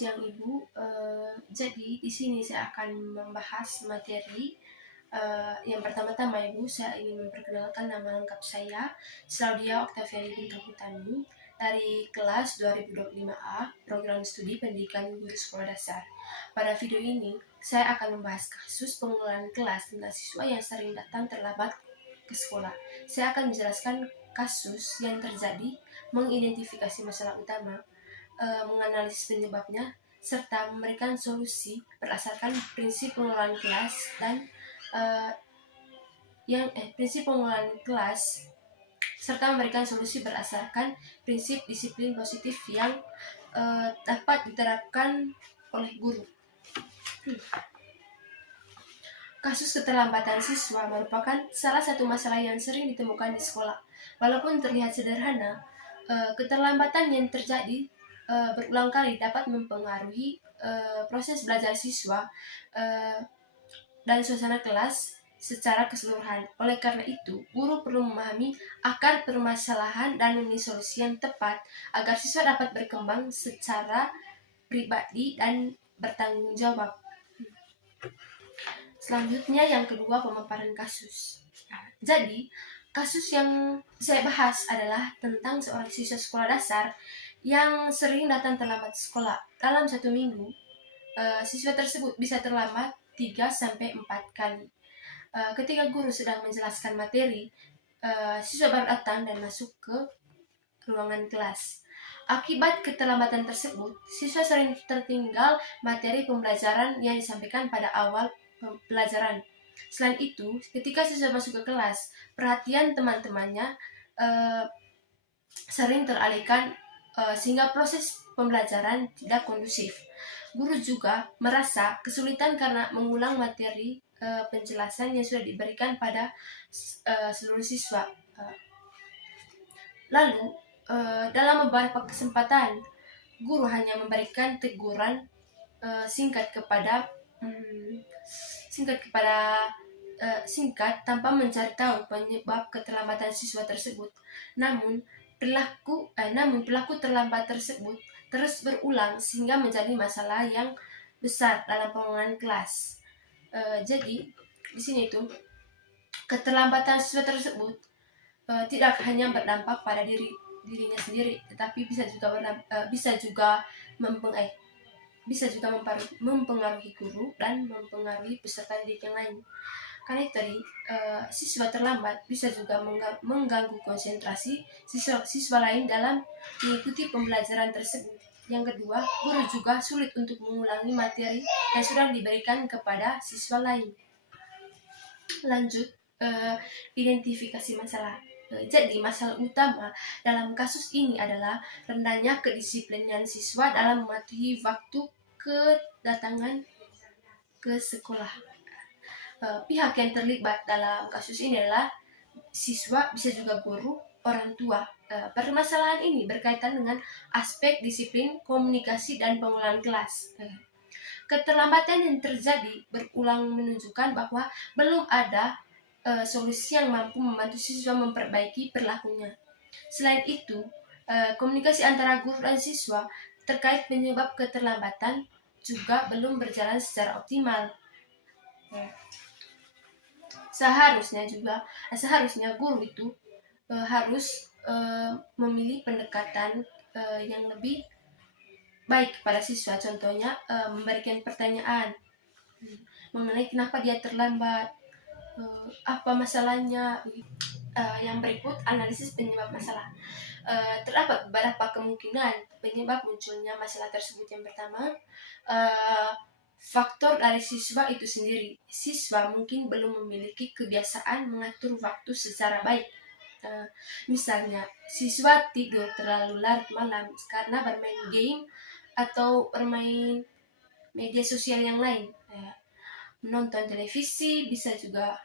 siang Ibu. Jadi di sini saya akan membahas materi. Yang pertama-tama Ibu, saya ingin memperkenalkan nama lengkap saya, Claudia Octaviani Bintang Utami, dari kelas 2025A, Program Studi Pendidikan Guru Sekolah Dasar. Pada video ini, saya akan membahas kasus pengelolaan kelas tentang siswa yang sering datang terlambat ke sekolah. Saya akan menjelaskan kasus yang terjadi, mengidentifikasi masalah utama, menganalisis penyebabnya, serta memberikan solusi berdasarkan prinsip pengelolaan kelas dan prinsip pengelolaan kelas serta memberikan solusi berdasarkan prinsip disiplin positif yang dapat diterapkan oleh guru. Kasus keterlambatan siswa merupakan salah satu masalah yang sering ditemukan di sekolah. Walaupun terlihat sederhana, keterlambatan yang terjadi berulang kali dapat mempengaruhi proses belajar siswa dan suasana kelas secara keseluruhan. Oleh karena itu, guru perlu memahami akar permasalahan dan memilih solusi yang tepat agar siswa dapat berkembang secara pribadi dan bertanggung jawab. Selanjutnya yang kedua, pemaparan kasus. Jadi, kasus yang saya bahas adalah tentang seorang siswa sekolah dasar yang sering datang terlambat sekolah. Dalam satu minggu, siswa tersebut bisa terlambat 3-4 kali. Ketika guru sedang menjelaskan materi, siswa baru datang dan masuk ke ruangan kelas. Akibat keterlambatan tersebut, siswa sering tertinggal materi pembelajaran yang disampaikan pada awal pelajaran. Selain itu, ketika siswa masuk ke kelas, perhatian teman-temannya sering teralihkan sehingga proses pembelajaran tidak kondusif. Guru juga merasa kesulitan karena mengulang materi penjelasan yang sudah diberikan pada seluruh siswa. Lalu, dalam beberapa kesempatan, guru hanya memberikan teguran singkat tanpa mencari tahu penyebab keterlambatan siswa tersebut. Namun perilaku terlambat tersebut terus berulang sehingga menjadi masalah yang besar dalam pengelolaan kelas. Jadi di sini tuh keterlambatan siswa tersebut tidak hanya berdampak pada dirinya sendiri, tetapi bisa juga mempengaruhi guru dan mempengaruhi peserta didik yang lain. Karena itu tadi, siswa terlambat bisa juga mengganggu konsentrasi siswa lain dalam mengikuti pembelajaran tersebut. Yang kedua, guru juga sulit untuk mengulangi materi yang sudah diberikan kepada siswa lain. Lanjut, identifikasi masalah. Jadi masalah utama dalam kasus ini adalah rendahnya kedisiplinan siswa dalam mematuhi waktu kedatangan ke sekolah. Pihak yang terlibat dalam kasus ini adalah siswa, bisa juga guru, orang tua. Permasalahan ini berkaitan dengan aspek disiplin, komunikasi, dan pengelolaan kelas. Keterlambatan yang terjadi berulang menunjukkan bahwa belum ada solusi yang mampu membantu siswa memperbaiki perilakunya. Selain itu, komunikasi antara guru dan siswa terkait penyebab keterlambatan juga belum berjalan secara optimal. Seharusnya guru itu harus memilih pendekatan yang lebih baik pada siswa. Contohnya memberikan pertanyaan mengenai kenapa dia terlambat, apa masalahnya. Yang berikut, analisis penyebab masalah. Terdapat beberapa kemungkinan penyebab munculnya masalah tersebut. Yang pertama, faktor dari siswa itu sendiri. Siswa mungkin belum memiliki kebiasaan mengatur waktu secara baik. Misalnya, siswa tidur terlalu larut malam karena bermain game atau bermain media sosial yang lain. Menonton televisi bisa juga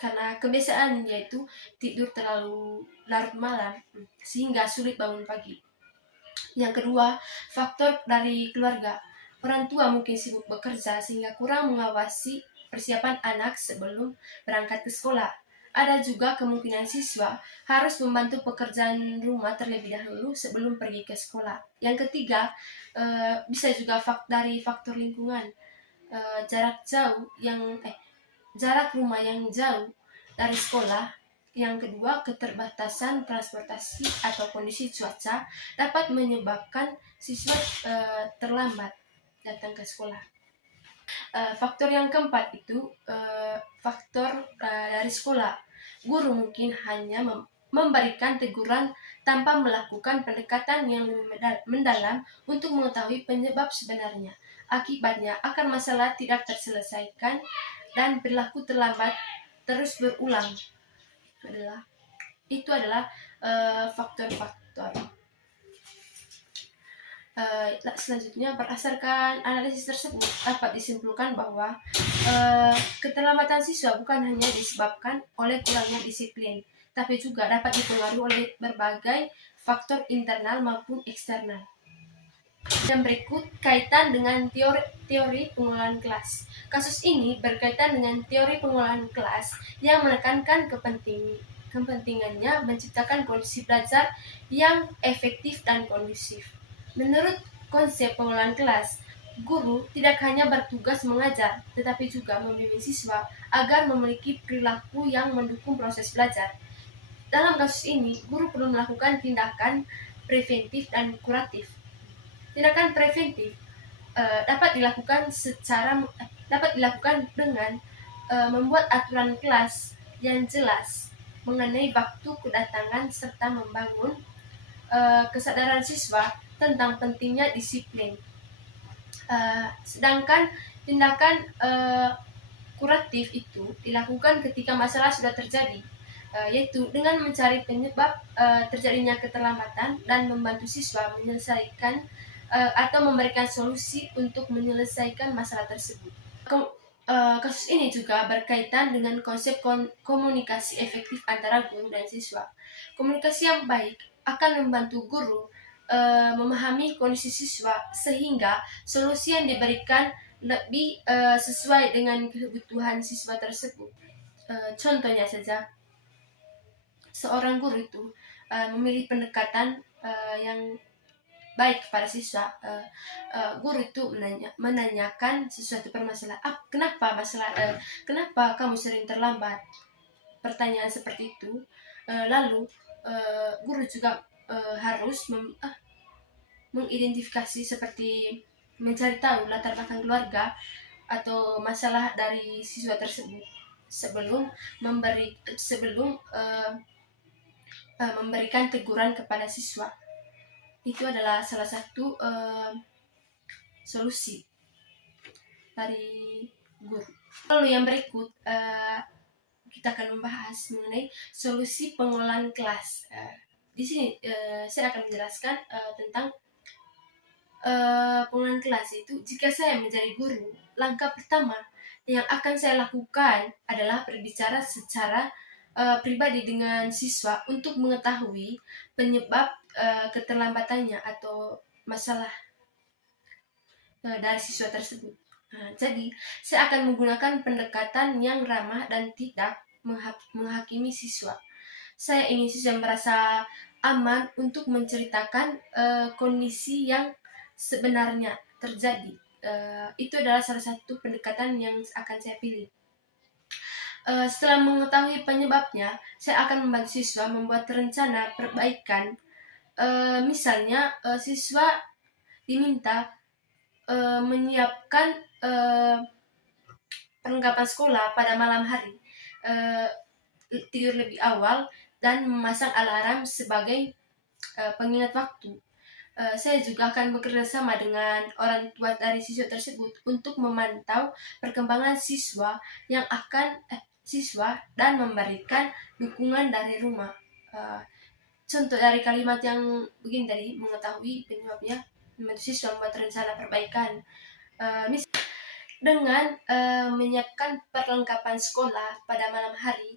karena kebiasaan yaitu tidur terlalu larut malam sehingga sulit bangun pagi. Yang kedua, faktor dari keluarga. Orang tua mungkin sibuk bekerja sehingga kurang mengawasi persiapan anak sebelum berangkat ke sekolah. Ada juga kemungkinan siswa harus membantu pekerjaan rumah terlebih dahulu sebelum pergi ke sekolah. Yang ketiga, bisa juga dari faktor lingkungan. Jarak jauh jarak rumah yang jauh dari sekolah. Yang kedua, keterbatasan transportasi atau kondisi cuaca dapat menyebabkan siswa terlambat datang ke sekolah. Faktor yang keempat itu faktor dari sekolah. Guru mungkin hanya memberikan teguran tanpa melakukan pendekatan yang lebih mendalam untuk mengetahui penyebab sebenarnya. Akibatnya akan masalah tidak terselesaikan dan perilaku terlambat terus berulang. Itu adalah faktor-faktor. Selanjutnya, berdasarkan analisis tersebut dapat disimpulkan bahwa keterlambatan siswa bukan hanya disebabkan oleh kurangnya disiplin, tapi juga dapat dipengaruhi oleh berbagai faktor internal maupun eksternal. Yang berikut kaitan dengan teori pengelolaan kelas. Kasus ini berkaitan dengan teori pengelolaan kelas yang menekankan kepentingannya menciptakan kondisi belajar yang efektif dan kondusif. Menurut konsep pengelolaan kelas, guru tidak hanya bertugas mengajar, tetapi juga membimbing siswa agar memiliki perilaku yang mendukung proses belajar. Dalam kasus ini, guru perlu melakukan tindakan preventif dan kuratif. Tindakan preventif dapat dilakukan dengan membuat aturan kelas yang jelas mengenai waktu kedatangan serta membangun kesadaran siswa tentang pentingnya disiplin. Sedangkan tindakan kuratif itu dilakukan ketika masalah sudah terjadi, yaitu dengan mencari penyebab terjadinya keterlambatan dan membantu siswa menyelesaikan atau memberikan solusi untuk menyelesaikan masalah tersebut. Kasus ini juga berkaitan dengan konsep komunikasi efektif antara guru dan siswa. Komunikasi yang baik akan membantu guru memahami kondisi siswa sehingga solusi yang diberikan lebih sesuai dengan kebutuhan siswa tersebut. Contohnya saja, seorang guru itu memilih pendekatan yang baik kepada siswa. Guru itu menanyakan sesuatu permasalahan. Kenapa kamu sering terlambat? Pertanyaan seperti itu. Lalu guru juga harus mengidentifikasi, seperti mencari tahu latar belakang keluarga atau masalah dari siswa tersebut sebelum memberikan teguran kepada siswa. Itu adalah salah satu solusi dari guru. Lalu yang berikut kita akan membahas mengenai solusi pengelolaan kelas. Di sini saya akan menjelaskan tentang pengelolaan kelas itu. Jika saya menjadi guru, langkah pertama yang akan saya lakukan adalah berbicara secara pribadi dengan siswa untuk mengetahui penyebab keterlambatannya atau masalah dari siswa tersebut. Jadi, saya akan menggunakan pendekatan yang ramah dan tidak menghakimi siswa. Saya ingin siswa merasa aman untuk menceritakan kondisi yang sebenarnya terjadi. Itu adalah salah satu pendekatan yang akan saya pilih. Setelah mengetahui penyebabnya, saya akan membantu siswa membuat rencana perbaikan. Misalnya, siswa diminta menyiapkan perlengkapan sekolah pada malam hari, tidur lebih awal, dan memasang alarm sebagai pengingat waktu. Saya juga akan bekerja sama dengan orang tua dari siswa tersebut untuk memantau perkembangan siswa dan memberikan dukungan dari rumah. Contoh dari kalimat yang begini tadi, mengetahui penyebabnya, membantu siswa membuat rencana perbaikan. Dengan menyiapkan perlengkapan sekolah pada malam hari,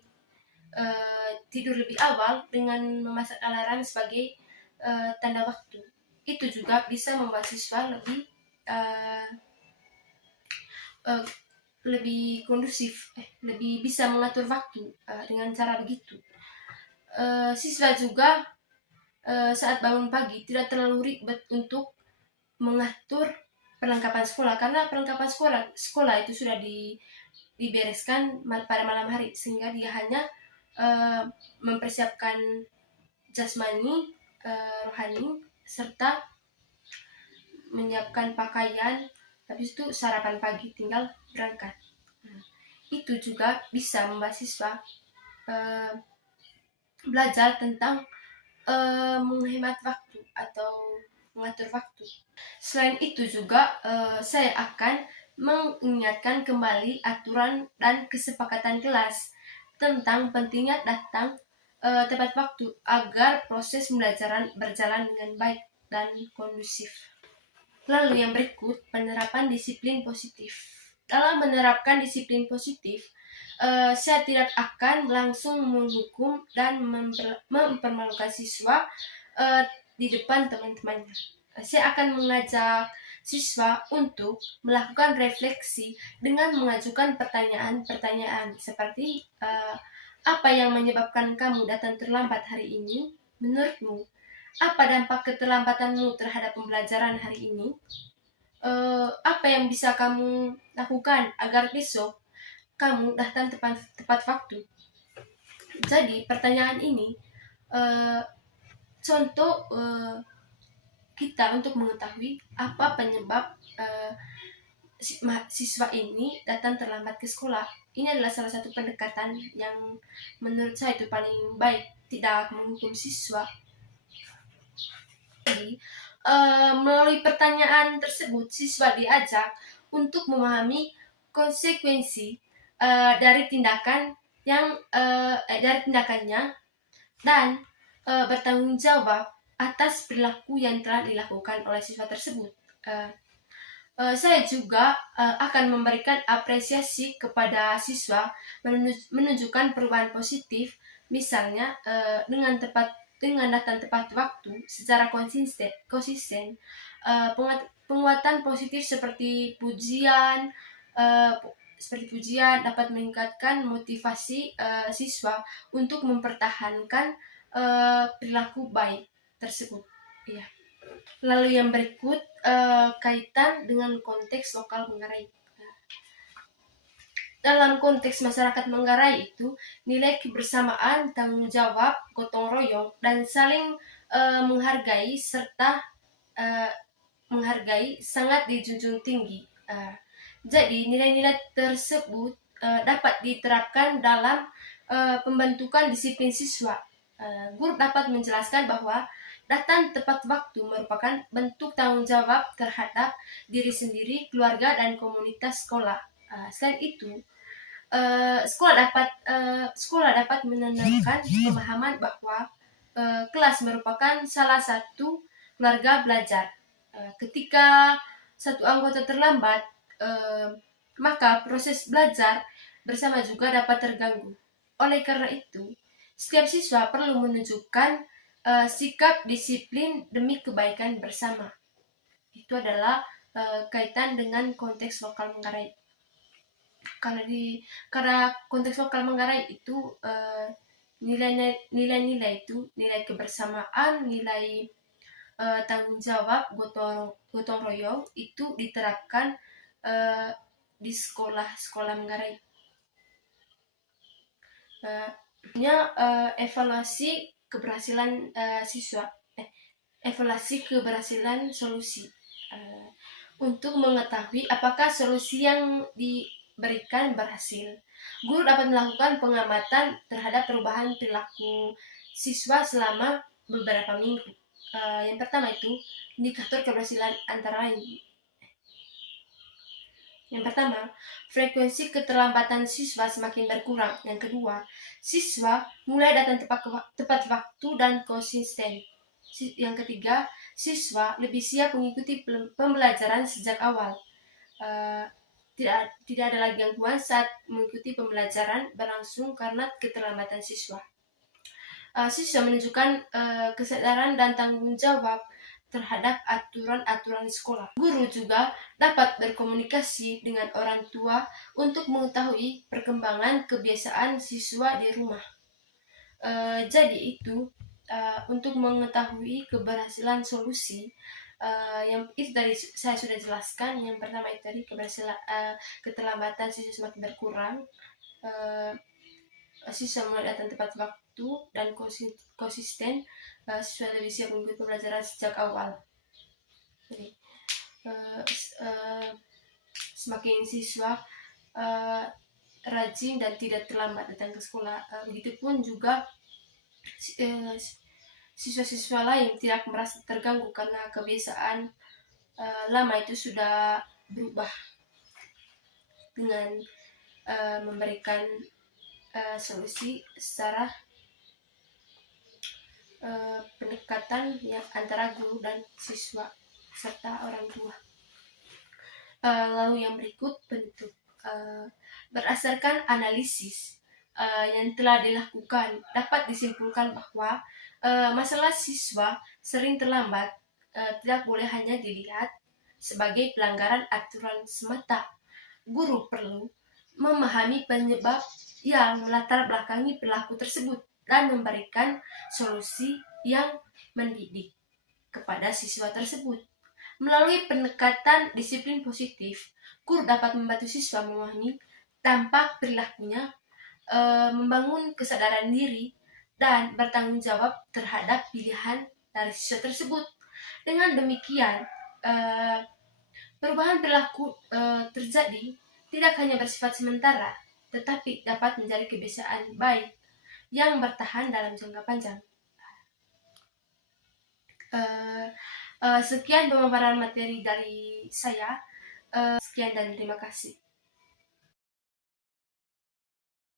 tidur lebih awal dengan memasang alarm sebagai tanda waktu. Itu juga bisa membuat siswa lebih lebih kondusif, lebih bisa mengatur waktu dengan cara begitu. Siswa juga saat bangun pagi tidak terlalu ribet untuk mengatur perlengkapan sekolah, karena perlengkapan sekolah itu sudah dibereskan pada malam hari, sehingga dia hanya mempersiapkan jasmani, rohani, serta menyiapkan pakaian, habis itu sarapan pagi, tinggal berangkat. Itu juga bisa membuat siswa belajar tentang menghemat waktu atau mengatur waktu. Selain itu juga saya akan mengingatkan kembali aturan dan kesepakatan kelas tentang pentingnya datang tepat waktu agar proses pembelajaran berjalan dengan baik dan kondusif. Lalu yang berikut, penerapan disiplin positif. Dalam menerapkan disiplin positif, saya tidak akan langsung menghukum dan mempermalukan siswa di depan teman-temannya. Saya akan mengajak siswa untuk melakukan refleksi dengan mengajukan pertanyaan-pertanyaan seperti apa yang menyebabkan kamu datang terlambat hari ini? Menurutmu, apa dampak keterlambatanmu terhadap pembelajaran hari ini? Apa yang bisa kamu lakukan agar besok kamu datang tepat waktu? Jadi pertanyaan ini contoh kita untuk mengetahui apa penyebab siswa ini datang terlambat ke sekolah. Ini adalah salah satu pendekatan yang menurut saya itu paling baik, tidak menghukum siswa. Jadi, melalui pertanyaan tersebut, siswa diajak untuk memahami konsekuensi dari tindakannya dan bertanggung jawab atas perilaku yang telah dilakukan oleh siswa tersebut. Saya juga akan memberikan apresiasi kepada siswa menunjukkan perubahan positif, misalnya dengan datang tepat waktu secara konsisten, penguatan positif seperti pujian dapat meningkatkan motivasi siswa untuk mempertahankan perilaku baik tersebut. Iya. Lalu yang berikut kaitan dengan konteks lokal Manggarai. Dalam konteks masyarakat Manggarai itu, nilai kebersamaan, tanggung jawab, gotong royong, dan saling menghargai serta menghargai sangat dijunjung tinggi. Jadi nilai-nilai tersebut dapat diterapkan dalam pembentukan disiplin siswa. Guru dapat menjelaskan bahwa datang tepat waktu merupakan bentuk tanggung jawab terhadap diri sendiri, keluarga, dan komunitas sekolah. Selain itu, sekolah dapat menanamkan pemahaman bahwa kelas merupakan salah satu keluarga belajar. Ketika satu anggota terlambat, maka proses belajar bersama juga dapat terganggu. Oleh karena itu, setiap siswa perlu menunjukkan sikap disiplin demi kebaikan bersama. Itu adalah kaitan dengan konteks lokal Manggarai. Karena konteks lokal Manggarai itu nilai-nilai itu, nilai kebersamaan, nilai tanggung jawab, gotong royong itu diterapkan di sekolah Manggarai. Evaluasi keberhasilan siswa, evaluasi keberhasilan solusi untuk mengetahui apakah solusi yang diberikan berhasil. Guru dapat melakukan pengamatan terhadap perubahan perilaku siswa selama beberapa minggu. Yang pertama itu indikator keberhasilan antara lain. Yang pertama, frekuensi keterlambatan siswa semakin berkurang. Yang kedua, siswa mulai datang tepat waktu dan konsisten. Yang ketiga, siswa lebih siap mengikuti pembelajaran sejak awal. Tidak ada lagi gangguan saat mengikuti pembelajaran berlangsung karena keterlambatan siswa. Siswa menunjukkan kesadaran dan tanggung jawab terhadap aturan-aturan sekolah. Guru juga dapat berkomunikasi dengan orang tua untuk mengetahui perkembangan kebiasaan siswa di rumah. Jadi itu untuk mengetahui keberhasilan solusi yang itu tadi saya sudah jelaskan. Yang pertama itu tadi keterlambatan siswa semakin berkurang, siswa mulai datang tepat waktu dan konsisten, siswa lebih siap mengikuti pembelajaran sejak awal. Jadi semakin siswa rajin dan tidak terlambat datang ke sekolah, begitupun juga siswa-siswa lain tidak merasa terganggu karena kebiasaan lama itu sudah berubah dengan memberikan solusi secara pendekatan yang antara guru dan siswa serta orang tua. Lalu yang berikut bentuk berdasarkan analisis yang telah dilakukan, dapat disimpulkan bahwa masalah siswa sering terlambat tidak boleh hanya dilihat sebagai pelanggaran aturan semata. Guru perlu memahami penyebab yang melatar belakangi perilaku tersebut dan memberikan solusi yang mendidik kepada siswa tersebut. Melalui pendekatan disiplin positif, guru dapat membantu siswa memahami dampak perilakunya, membangun kesadaran diri, dan bertanggung jawab terhadap pilihan dari siswa tersebut. Dengan demikian, perubahan perilaku terjadi tidak hanya bersifat sementara, tetapi dapat menjadi kebiasaan baik yang bertahan dalam jangka panjang. Sekian pemaparan materi dari saya. Sekian dan terima kasih.